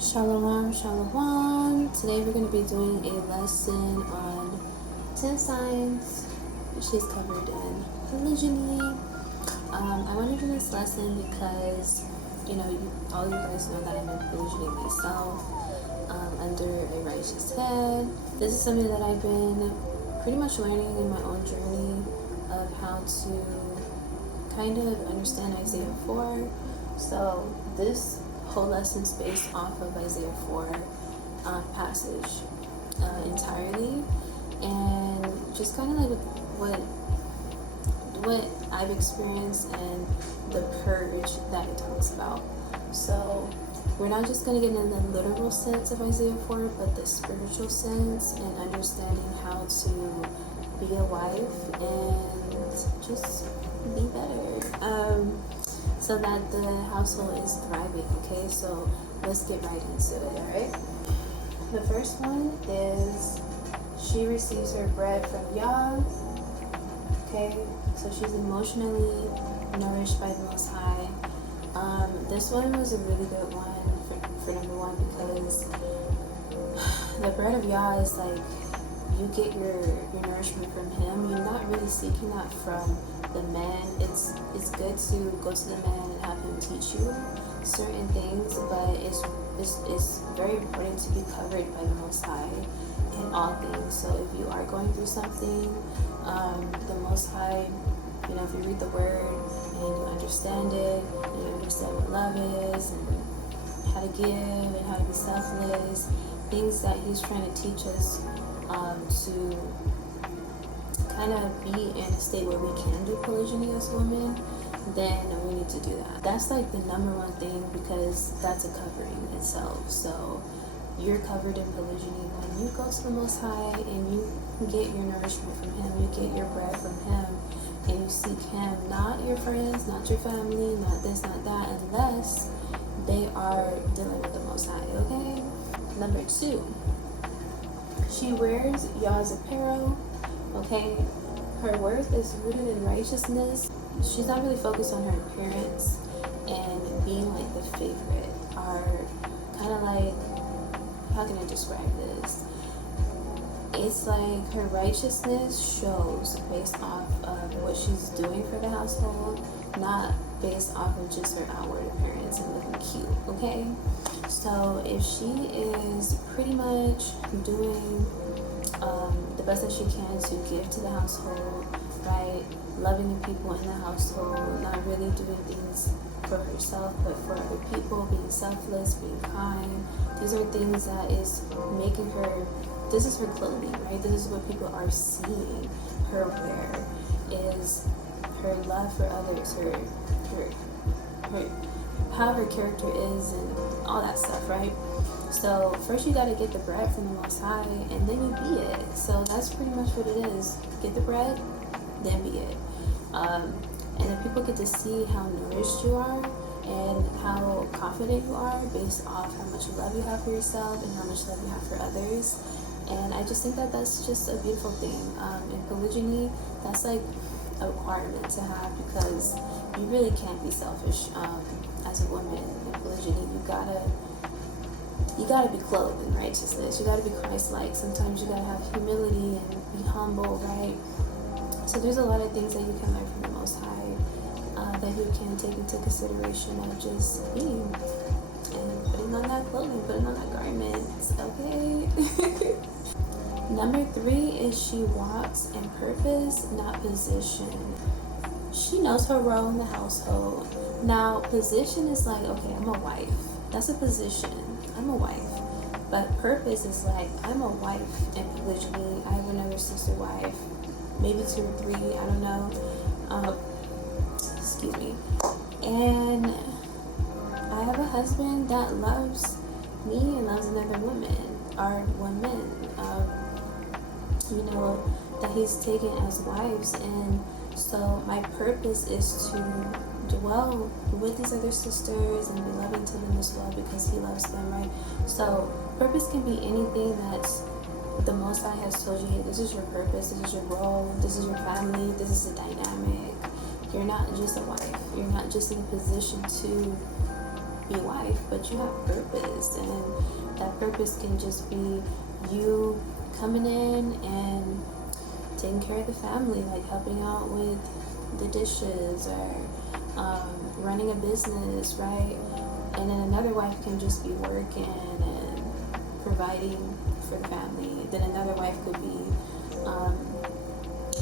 Shalom, shalom. Today we're going to be doing a lesson on 10 signs, which is covered in polygyny. I want to do this lesson because, all you guys know that I'm in polygyny myself, under a righteous head. This is something that I've been pretty much learning in my own journey of how to kind of understand Isaiah 4. So this whole lesson is based off of Isaiah 4 passage entirely, and just kind of like what I've experienced and the purge that it talks about. So we're not just going to get in the literal sense of Isaiah 4, but the spiritual sense and understanding how to be a wife and just be better. So that the household is thriving, okay? So let's get right into it, alright? The first one is she receives her bread from Yahs, okay? So she's emotionally nourished by the Most High. This one was a really good one for number one, because the bread of Yah is like, you get your nourishment from Him. You're not really seeking that from the man. It's good to go to the man and have him teach you certain things, but it's very important to be covered by the Most High in all things. So if you are going through something, the Most High, if you read the Word and you understand it, and you understand what love is and how to give and how to be selfless, things that He's trying to teach us to kind of be in a state where we can do polygyny as women, then we need to do that. That's like the number one thing, because that's a covering itself. So you're covered in polygyny when you go to the Most High and you get your nourishment from Him, you get your bread from Him, and you seek Him, not your friends, not your family, not this, not that, unless they are dealing with the Most High, okay? Number two, she wears Yah's apparel. Okay, her worth is rooted in righteousness. She's not really focused on her appearance and being like the favorite, or kind of like, how can I describe this? It's like her righteousness shows based off of what she's doing for the household, not based off of just her outward appearance and looking cute, okay? So if she is pretty much doing the best that she can to give to the household, right? Loving the people in the household, not really doing things for herself, but for other people, being selfless, being kind. These are things that is making her, this is her clothing, right? This is what people are seeing her wear, is her love for others, her how her character is, and all that stuff, right? So first you gotta get the bread from the Most High, and then you be it. So that's pretty much what it is. Get the bread, then be it. And if people get to see how nourished you are and how confident you are based off how much love you have for yourself and how much love you have for others. And I just think that that's just a beautiful thing. In polygyny, that's like a requirement to have, because you really can't be selfish as a woman in polygyny. You gotta be clothed in righteousness. You gotta be Christ-like. Sometimes you gotta have humility and be humble, right? So there's a lot of things that you can learn from the Most High that you can take into consideration of just being and putting on that clothing, putting on that garment, okay? Number three is she walks in purpose, not position. She knows her role in the household. Now, position is like, okay, I'm a wife. That's a position. I'm a wife. But purpose is like, I'm a wife in polygyny. I have another sister wife, maybe 2 or 3, I don't know. Excuse me. And I have a husband that loves me and loves another woman, or women, that he's taken as wives. And so my purpose is to dwell with these other sisters and be loving to them as well, because he loves them, right? So purpose can be anything that's the Most High has told you, hey, this is your purpose, this is your role, this is your family, this is the dynamic. You're not just a wife. You're not just in a position to be a wife, but you have purpose, and that purpose can just be you coming in and taking care of the family, like helping out with the dishes or running a business, right? And then another wife can just be working and providing for the family. Then another wife could be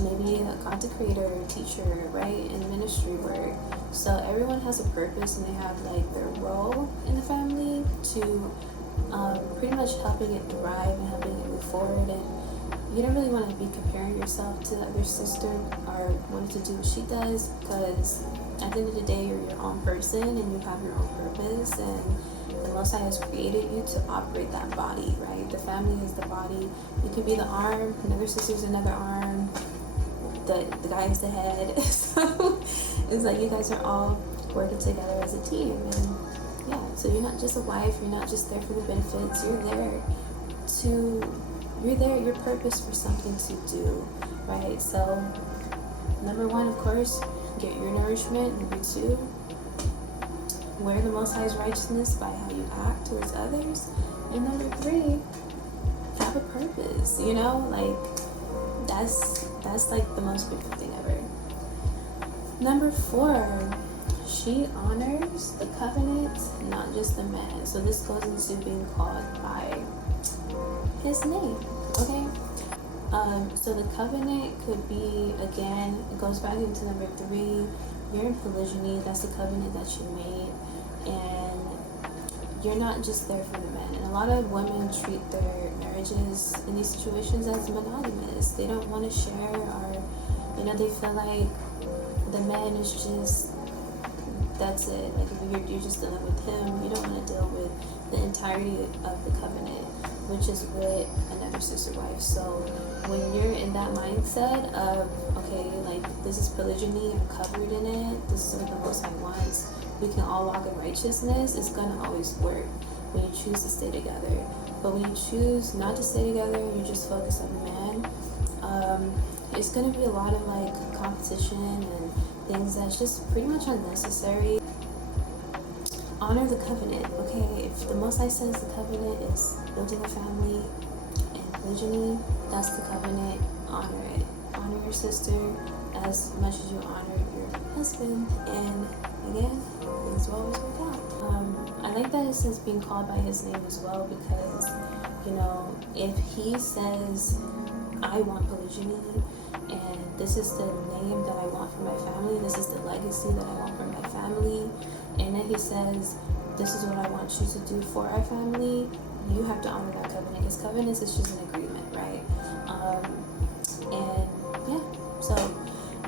maybe a content creator, teacher, right, in ministry work. So everyone has a purpose, and they have like their role in the family to pretty much helping it thrive and helping it move forward. And you don't really want to be comparing yourself to the other sister or wanting to do what she does, because at the end of the day, you're your own person and you have your own purpose, and the Most High has created you to operate that body, right? The family is the body. You can be the arm, another sister's another arm, the guy is the head. So it's like you guys are all working together as a team. And yeah, so you're not just a wife, you're not just there for the benefits, you're purpose for something to do, right? So number one, of course, get your nourishment. Number two, wear the Most High's righteousness by how you act towards others. And number three, have a purpose, like that's like the most beautiful thing ever. Number four, she honors the covenant, not just the man. So this goes into being called by his name, okay? So the covenant could be, again, it goes back into number three. You're in polygyny. That's the covenant that you made, and you're not just there for the men. And a lot of women treat their marriages in these situations as monogamous. They don't want to share, or they feel like the man is just, that's it. Like if you're just dealing with him, you don't want to deal with the entirety of the covenant, which is with another sister wife. So when you're in that mindset of, okay, like this is polygyny, I'm covered in it, this is what the Most High wants, we can all walk in righteousness, it's gonna always work when you choose to stay together. But when you choose not to stay together, you just focus on the man, it's gonna be a lot of like competition and things that's just pretty much unnecessary. Honor the covenant, okay? If the Most High says the covenant is building a family and polygyny, that's the covenant. Honor it. Honor your sister as much as you honor your husband, and again, things will always work out. I like that it says being called by his name as well, because if he says, I want polygyny, and this is the name that I want for my family, this is the legacy that I want for my family, and then he says, this is what I want you to do for our family, you have to honor that covenant, because covenants is just an agreement, right? And yeah, so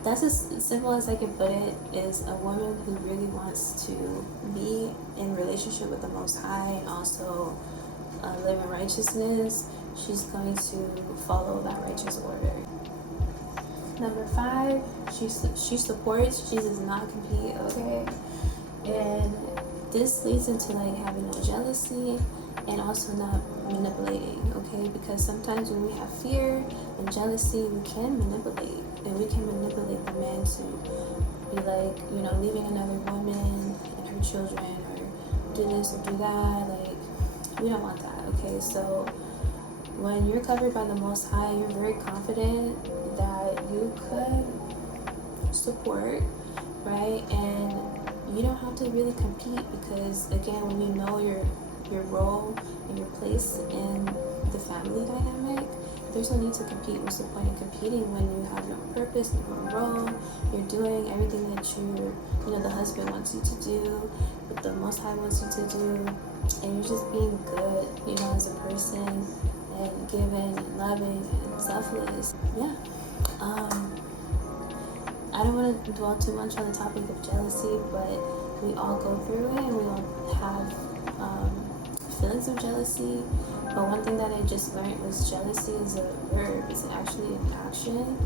that's as simple as I can put it, is a woman who really wants to be in relationship with the Most High and also live in righteousness. She's going to follow that righteous order. Number 5, she supports, she does not compete, okay? And this leads into like having no jealousy and also not manipulating, okay? Because sometimes when we have fear and jealousy, we can manipulate, and we can manipulate the man to be like, leaving another woman and her children, or do this or do that. Like, we don't want that, okay? So when you're covered by the Most High, you're very confident that you could support, right? And you don't have to really compete, because again, when you know your role and your place in the family dynamic, there's no need to compete. What's the point of competing when you have your own purpose, your own role, you're doing everything that the husband wants you to do, what the Most High wants you to do, and you're just being good, as a person, and giving and loving and selfless. Yeah. I don't want to dwell too much on the topic of jealousy, but we all go through it, and we all have feelings of jealousy. But one thing that I just learned was jealousy is a verb. It's actually an action,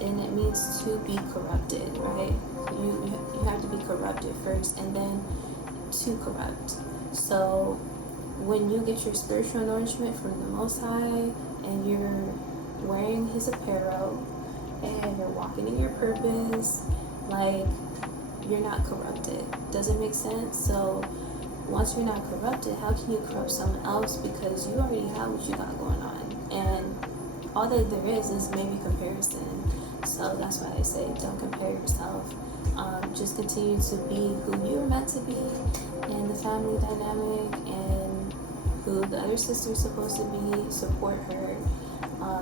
and it means to be corrupted, right? You have to be corrupted first, and then to corrupt. So when you get your spiritual nourishment from the Most High, and you're wearing his apparel, and you're walking in your purpose, like, you're not corrupted. Does it make sense? So once you're not corrupted, how can you corrupt someone else? Because you already have what you got going on, and all that there is maybe comparison. So that's why I say don't compare yourself. Just continue to be who you were meant to be in the family dynamic, and who the other sister is supposed to be. Support her,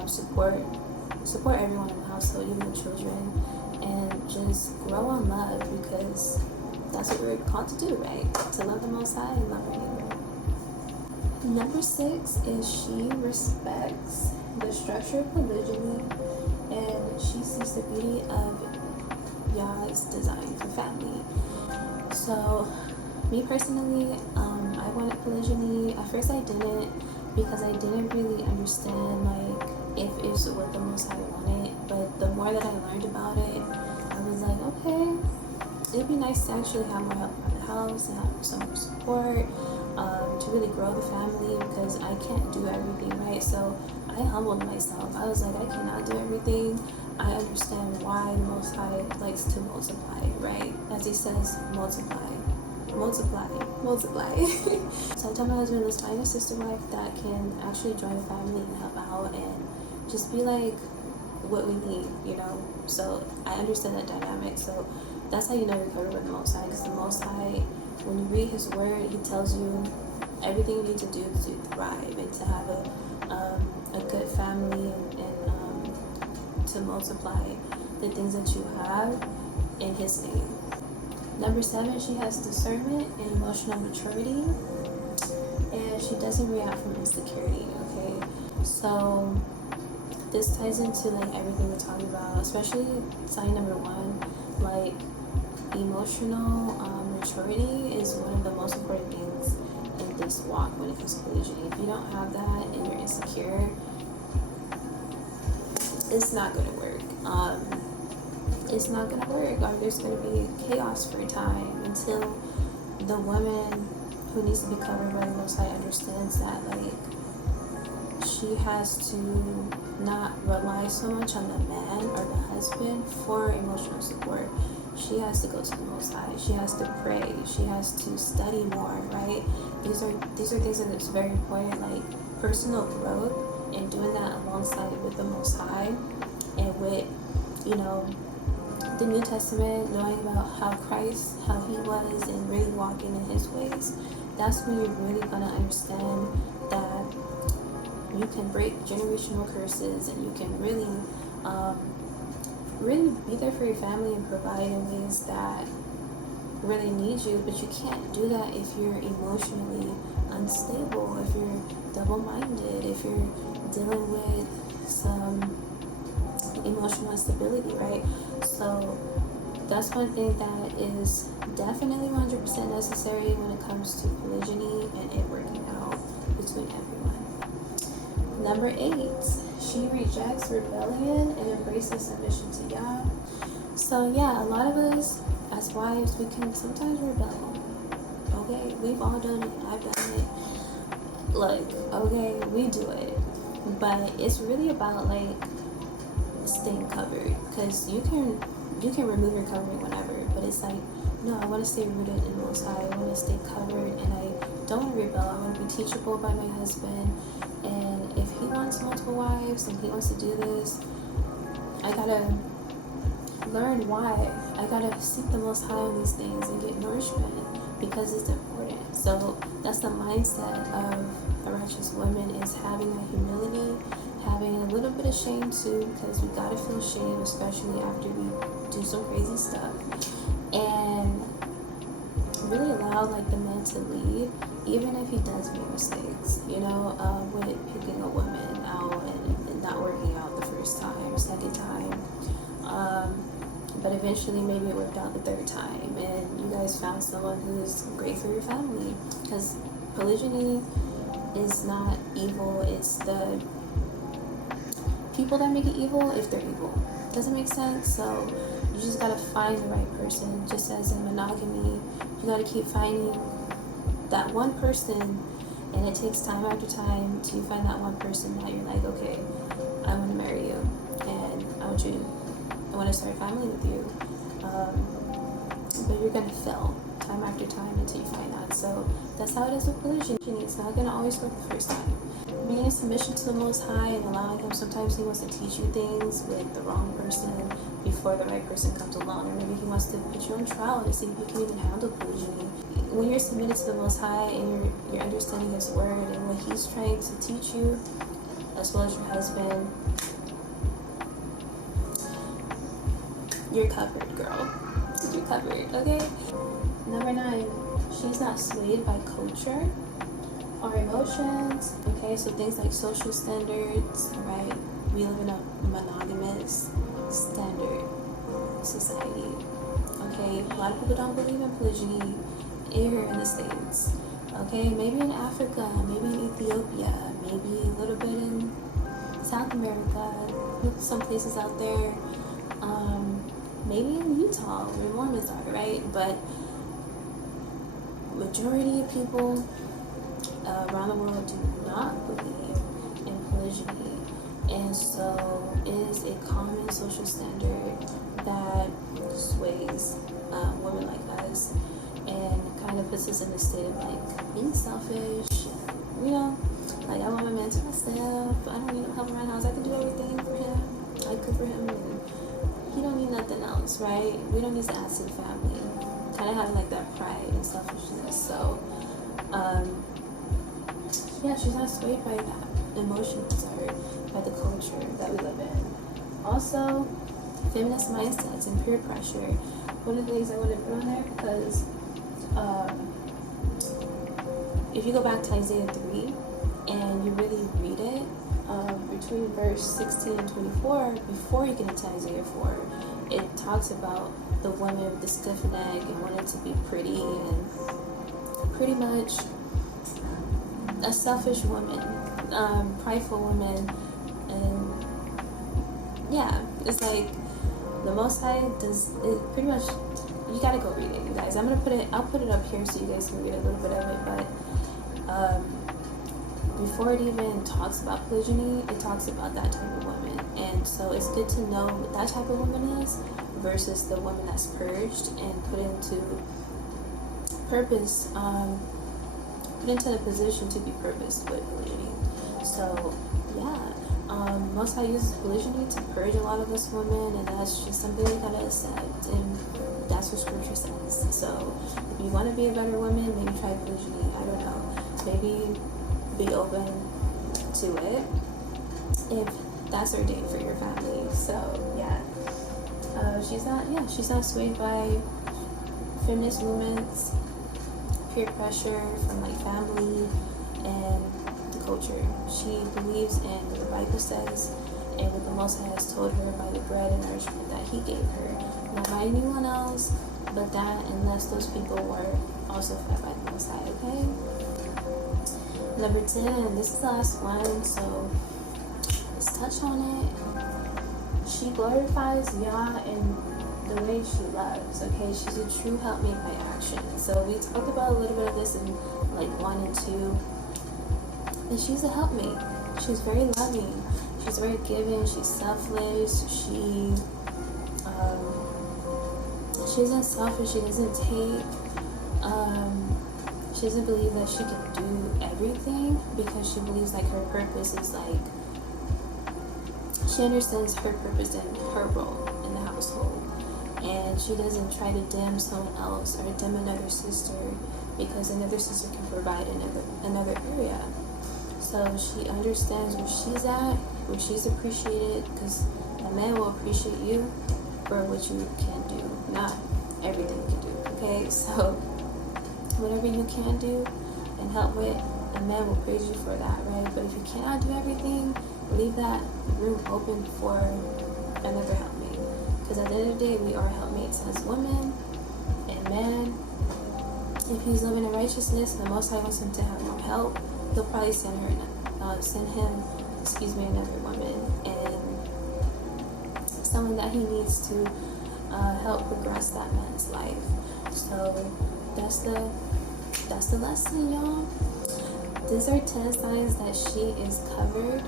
support everyone in the household, even the children, and just grow in love, because that's what we're called to do, right? To love the Most High and love our neighbor. Number 6 is she respects the structure of polygyny, and she sees the beauty of Yah's design for family. So, me personally, I wanted polygyny. At first I didn't, because I didn't really understand, like, if it's what the Most High wanted. But the more that I learned about it, I was like, okay, it'd be nice to actually have more help around the house and have some more support, to really grow the family, because I can't do everything, right? So I humbled myself. I was like, I cannot do everything. I understand why the Most High likes to multiply, right? As he says, multiply. So I told my husband, let's find a sister wife that can actually join the family and help out and just be like what we need, you know? So I understand that dynamic. So that's how you know you're covered with the Most High, because the Most High, when you read his word, he tells you everything you need to do to thrive and to have a good family, and to multiply the things that you have in his name. Number 7, she has discernment and emotional maturity, and she doesn't react from insecurity, okay? So this ties into like everything we're talking about, especially sign number 1, like emotional maturity is one of the most important things in this walk when it comes to polygyny. If you don't have that and you're insecure, it's not going to work. It's not going to work. There's going to be chaos for a time until the woman who needs to be covered by the Most High understands that, like, she has to not rely so much on the man or the husband for emotional support. She has to go to the Most High. She has to pray. She has to study more, right? These are things that is very important, like personal growth, and doing that alongside with the Most High and with, you know, the New Testament, knowing about how Christ, how he was, and really walking in his ways. That's when you're really going to understand that you can break generational curses, and you can really be there for your family and provide in ways that really need you. But you can't do that if you're emotionally unstable, if you're double-minded, if you're dealing with some emotional instability, right? So that's one thing that is definitely 100% necessary when it comes to polygyny and it working out between everyone. Number 8, she rejects rebellion and embraces submission to Yah. So yeah, a lot of us as wives, we can sometimes rebel. Okay, we've all done it. I've done it. Look, okay, we do it. But it's really about like staying covered, because you can remove your covering whenever, but it's like, no, I want to stay rooted in the Most High. I want to stay covered, and I don't want to rebel. I want to be teachable by my husband, and if he wants multiple wives and he wants to do this, I gotta learn why. I gotta seek the Most High on these things and get nourishment, because it's important. So that's the mindset of a righteous woman, is having that humility, having a little bit of shame too, because we gotta feel shame, especially after we do some crazy stuff, and really allow like the man to lead, even if he does make mistakes, you know, with picking a woman out and not working out the first time, second time, but eventually maybe it worked out the third time, and you guys found someone who's great for your family. Because polygyny is not evil, it's the people that make it evil if they're evil. Doesn't make sense? So you just gotta find the right person. Just as in monogamy, you gotta keep finding that one person, and it takes time after time till you find that one person that you're like, okay, I want to marry you, and I want to start a family with you. But you're gonna fail. time after time until you find out. So that's how it is with polygyny. It's not gonna always work the first time. Being in submission to the Most High and allowing Him, sometimes He wants to teach you things with the wrong person before the right person comes along, or maybe He wants to put you on trial to see if you can even handle polygyny. When you're submitted to the Most High and you're understanding His Word and what He's trying to teach you, as well as your husband, you're covered, girl. You're covered, okay? Number 9, she's not swayed by culture or emotions, okay? So things like social standards, right? We live in a monogamous standard society, okay? A lot of people don't believe in polygyny here in the States, okay? Maybe in Africa, maybe in Ethiopia, maybe a little bit in South America, some places out there, maybe in Utah where Mormons are, right? But majority of people around the world do not believe in polygyny, and so it is a common social standard that sways women like us and kind of puts us in a state of like being selfish, you know, like I want my man to myself, I don't need no help around the house, I can do everything for him, I cook for him, and he don't need nothing else, right? We don't need to ask the family, kind of having like that pride and selfishness. So yeah, she's not swayed by that emotions or by the culture that we live in. Also, feminist mindsets and peer pressure. One of the things I want to put on there, because if you go back to Isaiah 3 and you really read it, between verse 16 and 24, before you get into Isaiah 4, it talks about the woman with the stiff neck and wanting to be pretty and pretty much a selfish woman, prideful woman, and yeah, it's like the Most High does it pretty much. You gotta go read it, you guys. I'll put it up here so you guys can read a little bit of it, but before it even talks about polygyny, it talks about that type of woman. And so it's good to know what that type of woman is versus the woman that's purged and put into purpose, put into the position to be purposed with polygyny. So yeah, Most High uses polygyny to purge a lot of us women, and that's just something we gotta accept, and that's what scripture says. So if you want to be a better woman, maybe try polygyny. I don't know, maybe be open to it if that's ordained for your family. So yeah, she's not swayed by feminist movements, peer pressure from like family and the culture. She believes in what the Bible says and what the Most High has told her by the bread and nourishment that He gave her, not by anyone else, but that unless those people were also fed by the Most High. Okay. Number 10, this is the last one, so let's touch on it. She glorifies Yah in the way she loves, okay? She's a true helpmate by action. So we talked about a little bit of this in like 1 and 2. And she's a helpmate. She's very loving. She's very giving. She's selfless. She's unselfish. She doesn't take. She doesn't believe that she can do everything, because she believes like her purpose is like, she understands her purpose and her role in the household, and she doesn't try to dim someone else or dim another sister because another sister can provide another area. So she understands where she's at, where she's appreciated, because a man will appreciate you for what you can do, not everything you can do. Okay, so whatever you can do and help with, a man will praise you for that, right? But if you cannot do everything, leave that room open for another helpmate, because at the end of the day, we are helpmates as women and men. If he's living in righteousness and the Most High wants him to have more help, he'll probably send him another woman, and someone that he needs to help progress that man's life. So that's the lesson, y'all. These are 10 signs that she is covered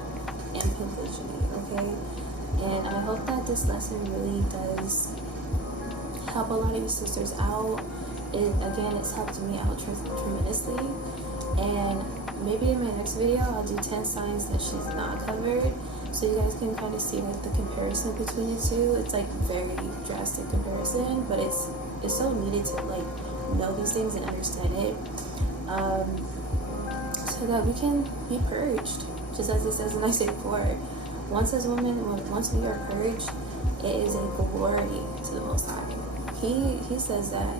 in polygyny, okay? And I hope that this lesson really does help a lot of you sisters out it's helped me out tremendously. And maybe in my next video I'll do 10 signs that she's not covered, so you guys can kind of see like the comparison between the two. It's like very drastic comparison, but it's so needed to like know these things and understand it, so that we can be purged, just as it says in Isaiah 4. Once as women, once we are purged, it is a glory to the Most High. He says that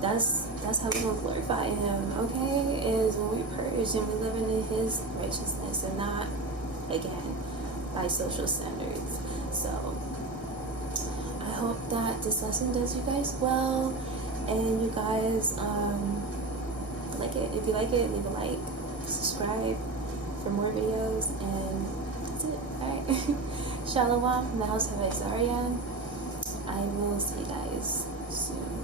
that's how we're gonna glorify Him. Okay, is when we purge and we live in His righteousness and not, again, by social standards. So I hope that this lesson does you guys well, and you guys like it. If you like it, leave a like, subscribe for more videos, and that's it. Alright. Shalom from the house of YAH. I will see you guys soon.